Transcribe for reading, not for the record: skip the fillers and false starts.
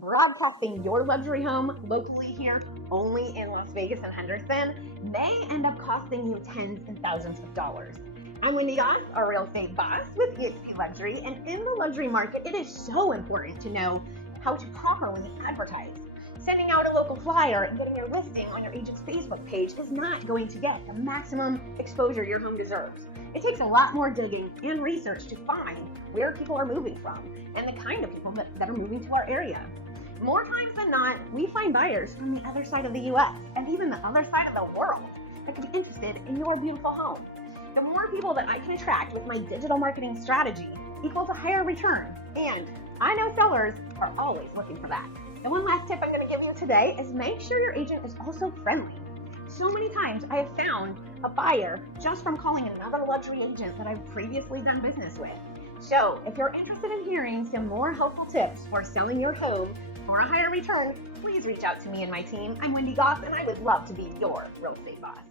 broadcasting your luxury home locally here only in Las Vegas and Henderson may end up costing you tens and thousands of dollars. I'm Windy Goss, a real estate boss with EXP Luxury, and in the luxury market, it is so important to know how to properly advertise. Sending out a local flyer and getting your listing on your agent's Facebook page is not going to get the maximum exposure your home deserves. It takes a lot more digging and research to find where people are moving from and the kind of people that are moving to our area. More times than not, we find buyers from the other side of the US and even the other side of the world that could be interested in your beautiful home. The more people that I can attract with my digital marketing strategy equals a higher return, and I know sellers are always looking for that. And one last tip I'm going to give you today is make sure your agent is also friendly. So many times I have found a buyer just from calling another luxury agent that I've previously done business with. So if you're interested in hearing some more helpful tips for selling your home for a higher return, please reach out to me and my team. I'm Windy Goss, and I would love to be your real estate boss.